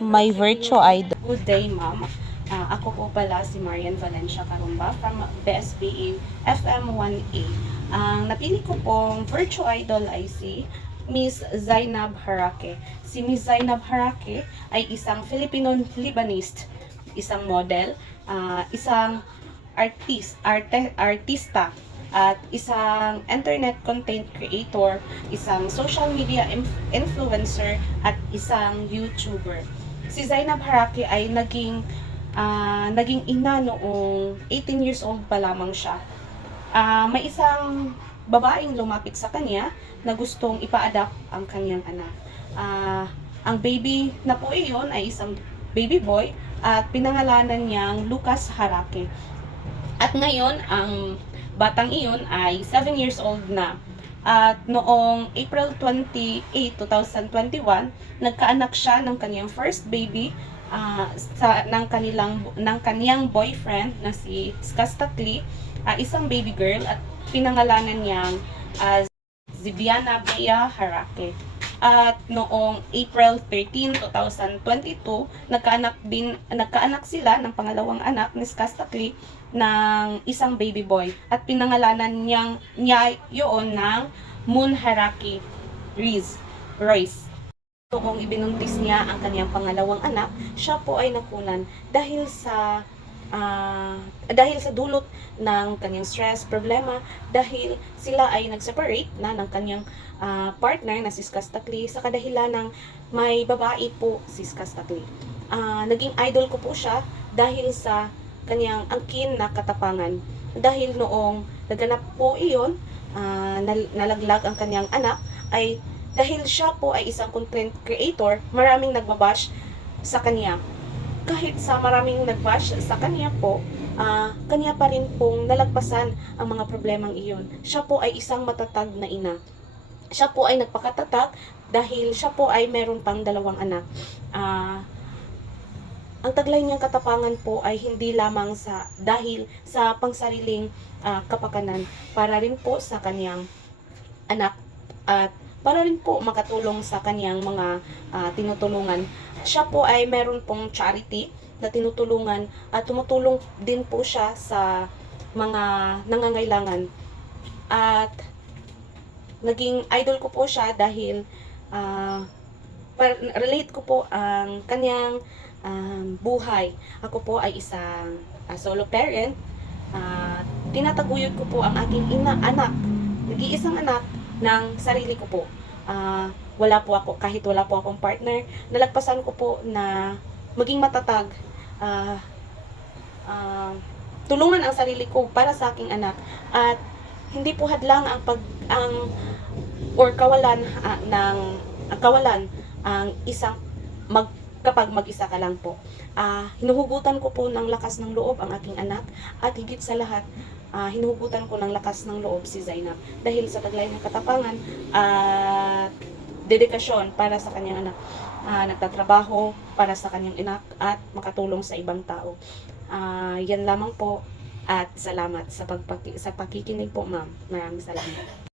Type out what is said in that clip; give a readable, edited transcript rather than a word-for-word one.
my virtual idol. Good day, ma'am. Ako po pala si Marian Valencia Carumba from BSBA FM 1A. Ang napili ko pong virtual idol ay si Miss Zainab Harake. Si Miss Zainab Harake ay isang Filipino-Lebanese, isang model, isang artista, at isang internet content creator, isang social media influencer, at isang YouTuber. Si Zainab Harake ay naging ina noong 18 years old pa lamang siya. May isang babaeng lumapit sa kanya na gustong ipa-adopt ang kanyang anak. Ang baby na po iyon ay isang baby boy at pinangalanan niyang Lucas Harake. At ngayon, ang batang iyon ay 7 years old na. At noong April 28, 2021, nagkaanak siya ng kanyang first baby ng kaniyang boyfriend na si Skastatli, isang baby girl, at pinangalanan niyang Zibiana Bea Harake. At noong April 13, 2022, nagkaanak sila ng pangalawang anak ni Skastatli ng isang baby boy, at pinangalanan niya yun ng Moon Harake Royce. Noong ibinuntis niya ang kanyang pangalawang anak, siya po ay nakunan dahil sa dulot ng kanyang stress, problema, dahil sila ay nag-separate na ng kanyang partner na si Skastatli sa kadahilan ng may babae po si Skastatli. Naging idol ko po siya dahil sa kanyang angkin na katapangan. Dahil noong naganap po iyon, nalaglag ang kanyang anak, ay dahil siya po ay isang content creator, maraming nagbabash sa kanya. Kahit sa maraming nagbash sa kanya po, kanya pa rin pong nalagpasan ang mga problemang iyon. Siya po ay isang matatag na ina. Siya po ay nagpakatatag dahil siya po ay meron pang dalawang anak. Ang taglay niyang katapangan po ay hindi lamang dahil sa pangsariling kapakanan, para rin po sa kanyang anak, at para rin po makatulong sa kanyang mga tinutulungan. Siya po ay meron pong charity na tinutulungan, at tumutulong din po siya sa mga nangangailangan. At naging idol ko po siya dahil relate ko po ang kanyang buhay. Ako po ay isang solo parent. Tinataguyod ko po ang aking anak, nag-iisang anak ng sarili ko po. Kahit wala po akong partner, nalagpasan ko po na maging matatag, tulungan ang sarili ko para sa aking anak, at hindi po hadlang kawalan ang isang kapag mag-isa ka lang po. Hinuhugutan ko po ng lakas ng loob ang aking anak, at higit sa lahat, hinuhugutan ko ng lakas ng loob si Zainab dahil sa taglay ng katapangan at dedikasyon para sa kanyang anak. Nagtatrabaho para sa kanyang anak at makatulong sa ibang tao. Yan lamang po, at salamat sa pakikinig po, ma'am. Maraming salamat.